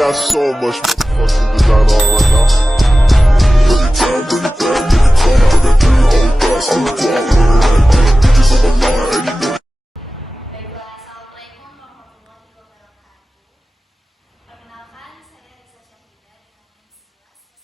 got so much motherfucking design on right now. Every time, bring it back, make it come out, that three whole thoughts, I'm the block, bitches on my line, and you know. Baiklah, Assalamualaikum warahmatullahi wabarakatuh. Perkenalkan, saya Risa Syahida dengan NIM 11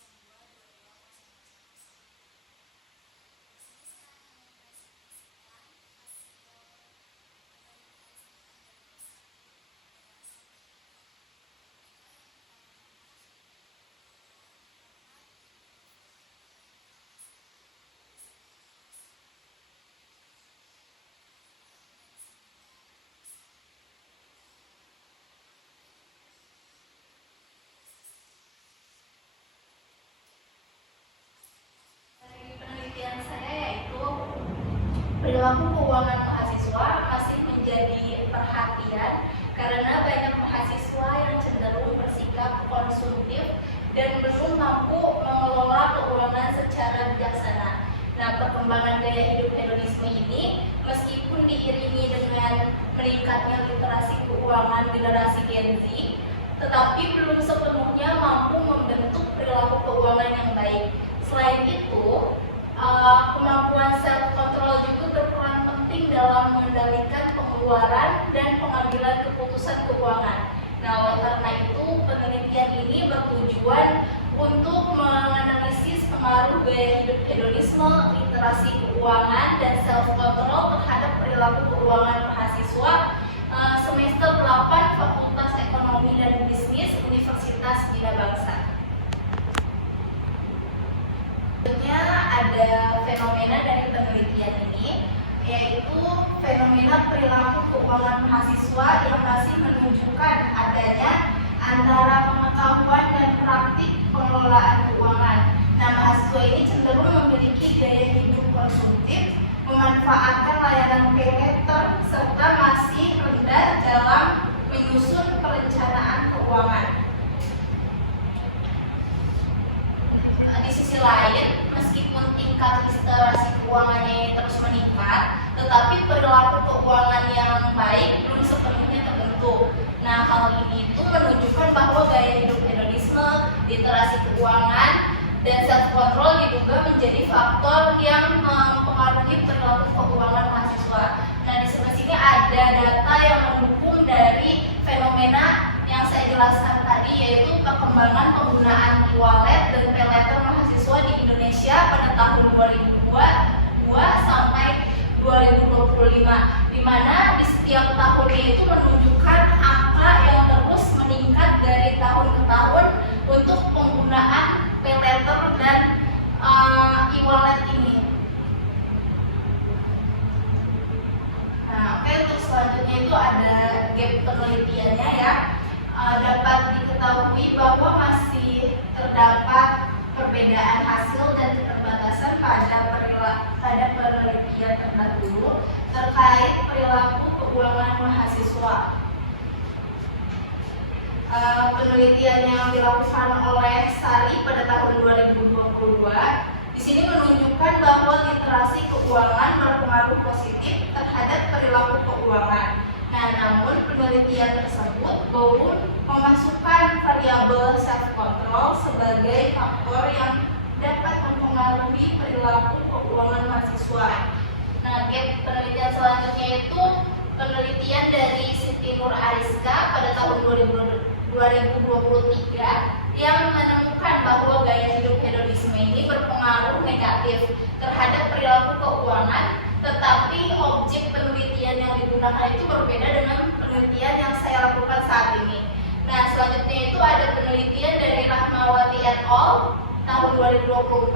saya yaitu perilaku keuangan mahasiswa masih menjadi perhatian karena banyak mahasiswa yang cenderung bersikap konsumtif dan belum mampu mengelola keuangan secara bijaksana. Nah, perkembangan gaya hidup hedonisme ini meskipun diiringi dengan meningkatnya literasi keuangan generasi Gen Z, tetapi belum sepenuhnya mampu membentuk perilaku keuangan yang baik. Selain itu, kemampuan self-control juga berperan penting dalam mengendalikan pengeluaran dan pengambilan keputusan keuangan. Nah, oleh karena itu, penelitian ini bertujuan untuk menganalisis pengaruh gaya hidup hedonisme, literasi keuangan, dan self-control terhadap perilaku keuangan mahasiswa semester 8 Fakultas Ekonomi dan Bisnis Universitas Bina Bangsa. Selanjutnya ada fenomena dari penelitian ini, yaitu fenomena perilaku keuangan mahasiswa yang masih menunjukkan adanya antara pengetahuan dan praktik pengelolaan keuangan. Nah, mahasiswa ini cenderung memiliki gaya hidup konsumtif, memanfaatkan layanan pay later, serta masih rendah dalam menyusun perencanaan keuangan. Di sisi lain, meskipun tingkat literasi keuangannya terus meningkat, tetapi perilaku keuangan yang baik belum sepenuhnya terbentuk. Nah, hal ini itu menunjukkan bahwa gaya hidup hedonisme, literasi keuangan, dan self-control diduga menjadi faktor yang mempengaruhi perilaku keuangan mahasiswa. Nah, di sebelah sini ada data yang mendukung dari fenomena yang saya jelaskan tadi, yaitu perkembangan penggunaan e-wallet dan pay later mahasiswa di Indonesia pada tahun 2002 sampai 2025, di mana di setiap tahunnya itu menunjukkan angka yang terus meningkat dari tahun ke tahun untuk penggunaan pay later dan e-wallet ini. Nah, oke, untuk selanjutnya itu ada gap penelitiannya ya. Dapat diketahui bahwa masih terdapat perbedaan hasil dan keterbatasan pada penelitian terdahulu terkait perilaku keuangan mahasiswa. Penelitian yang dilakukan oleh Sari pada tahun 2022 di sini menunjukkan bahwa literasi keuangan berpengaruh positif terhadap perilaku keuangan. Nah, namun penelitian tersebut belum memasukkan variabel self-control sebagai faktor yang dapat mempengaruhi perilaku keuangan mahasiswa. Nah, penelitian selanjutnya itu penelitian dari Siti Nur Ariska pada tahun 2023 yang menemukan bahwa gaya hidup hedonisme ini berpengaruh negatif terhadap perilaku keuangan, tetapi objek penelitian yang digunakan itu berbeda dengan penelitian yang saya lakukan saat ini. Nah, selanjutnya itu ada penelitian dari Rahmawati et al. Tahun 2024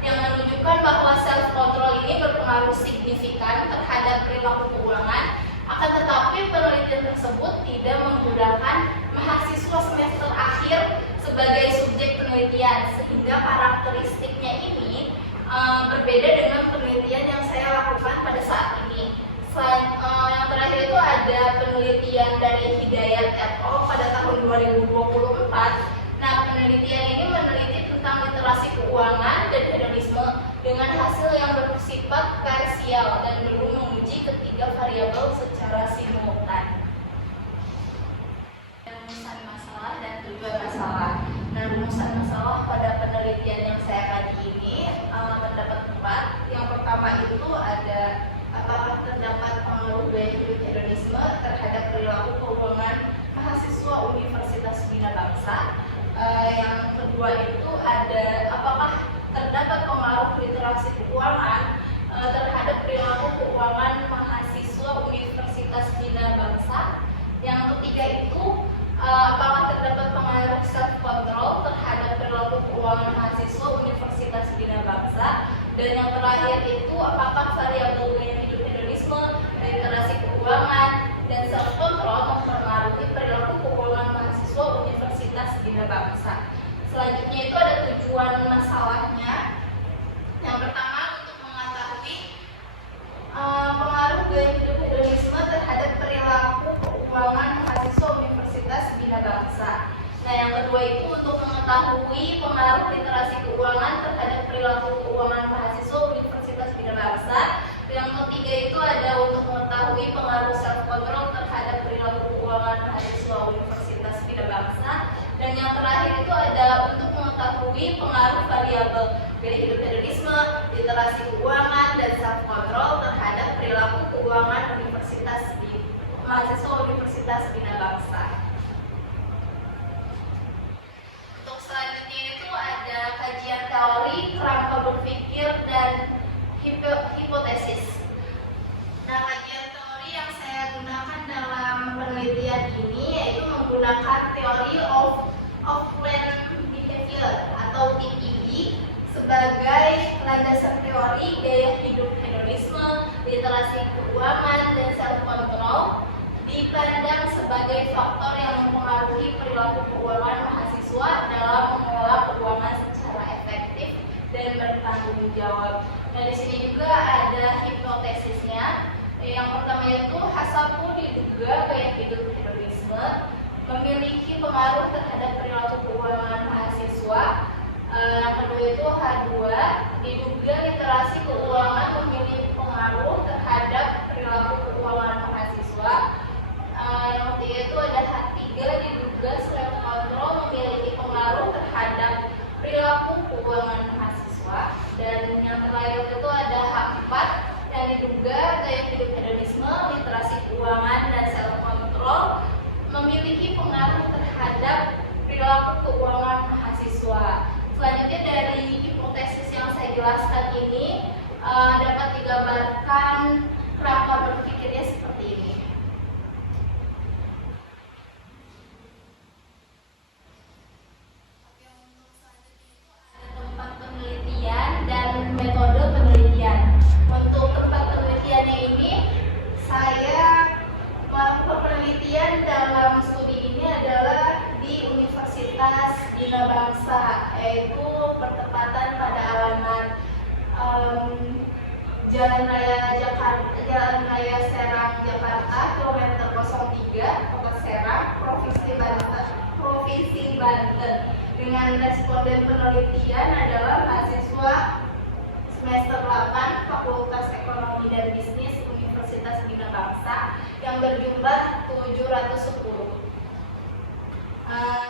yang menunjukkan bahwa self-control ini berpengaruh signifikan terhadap perilaku keuangan. Akan tetapi penelitian tersebut tidak menggunakan mahasiswa semester akhir sebagai subjek penelitian, sehingga karakteristiknya ini berbeda dengan penelitian yang saya lakukan pada saat ini. Yang terakhir itu ada penelitian dari Hidayat et al. Pada tahun 2024. Nah, penelitian ini meneliti tentang literasi keuangan dan hedonisme dengan hasil yang bersifat parsial dan belum menguji ketiga variabel secara simultan. Penyelesaian masalah dan tujuan mahasiswa Universitas Bina Bangsa. Untuk selanjutnya itu ada kajian teori, kerangka berpikir, dan hipotesis. Nah, kajian teori yang saya gunakan dalam penelitian ini yaitu menggunakan teori of learned behavior atau TPB sebagai landasan teori gaya hidup hedonisme, literasi keuangan, dan self control dipandang sebagai faktor yang mempengaruhi perilaku keuangan mahasiswa dalam mengelola keuangan secara efektif dan bertanggung jawab. Nah, di sini juga ada hipotesisnya. Yang pertama yaitu H1 diduga gaya hidup hedonisme memiliki pengaruh terhadap perilaku keuangan mahasiswa. Yang kedua itu H2 diduga literasi keuangan memiliki pengaruh terhadap perilaku keuangan mahasiswa. Yang ketiga itu ada H3 diduga self control memiliki pengaruh terhadap perilaku keuangan mahasiswa. Dan yang terakhir itu ada H4 yang diduga gaya hidup hedonisme, literasi keuangan, dan self control memiliki pengaruh terhadap perilaku keuangan mahasiswa. Selanjutnya dari hipotesis yang saya jelaskan ini dapat digambarkan kerangka berpikirnya seperti ini. Oke, untuk selanjutnya itu ada tempat penelitian dan metode penelitian. Untuk tempat penelitiannya ini, saya melakukan penelitian dalam studi ini adalah di Universitas Bina Bangsa, yaitu bertepatan pada alamat Jalan Raya Serang, Jakarta, kilometer 03, Kota Serang, Provinsi Banten. Dengan responden penelitian adalah mahasiswa semester 8 Fakultas Ekonomi dan Bisnis Universitas Bina Bangsa yang berjumlah 710.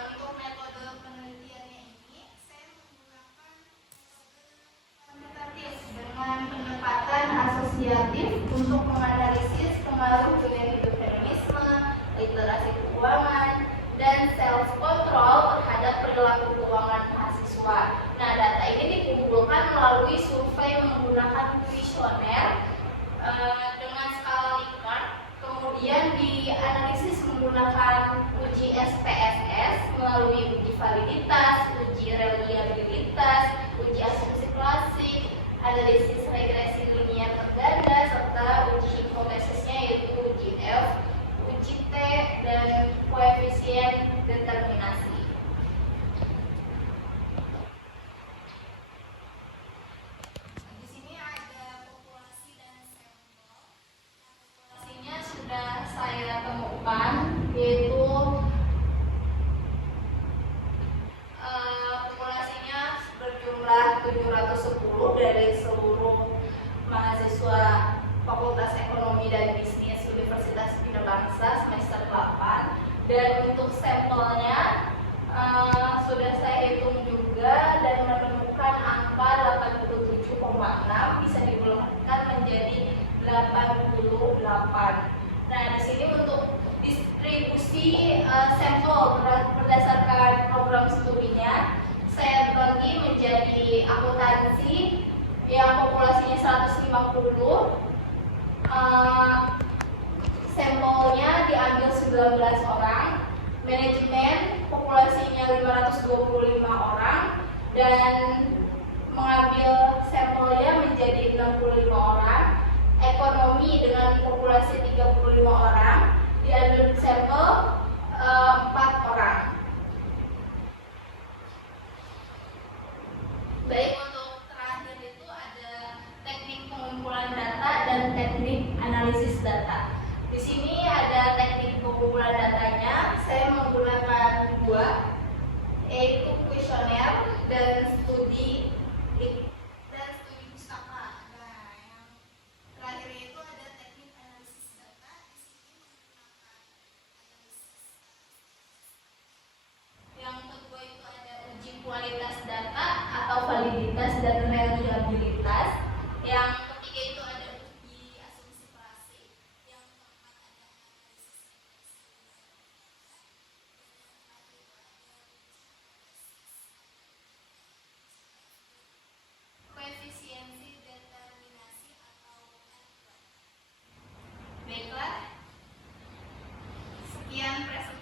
Untuk metode penelitiannya ini, saya menggunakan kuantitatif dengan pendekatan asosiatif untuk menganalisis pengaruh gaya hidup hedonisme, literasi keuangan, dan self control terhadap perilaku keuangan mahasiswa. Nah, data ini dikumpulkan melalui survei menggunakan kuesioner dengan skala Likert, kemudian dianalisis menggunakan uji SPSS melalui uji validitas, uji reliabilitas, uji asumsi klasik, analisis regresi linier terganda, serta uji hipotesisnya yaitu uji F, uji T, dan koefisien determinasi. Di sini ada populasi dan sampel. Populasinya sudah saya temukan, yaitu populasinya berjumlah 710 dari seluruh mahasiswa Fakultas Ekonomi dan Bisnis Universitas Bina Bangsa semester 8. Dan untuk sampelnya sudah saya hitung juga dan menemukan angka 87,6 bisa dibulatkan menjadi 88. Nah, di sini untuk distribusi sampel berdasarkan program studinya saya bagi menjadi akuntansi yang populasinya 150. Sampelnya diambil 19 orang, manajemen populasinya 525 orang, dan mengambil sampelnya menjadi 65 orang. Ekonomi dengan populasi 35 orang, diambil sampel 4 orang. Baik, untuk terakhir itu ada teknik pengumpulan data dan teknik analisis data. Di sini ada teknik pengumpulan datanya. Saya menggunakan dua, yaitu kuesioner dan studi pustaka. Nah, yang terakhir itu ada teknik analisis data. Di sini menggunakan impresi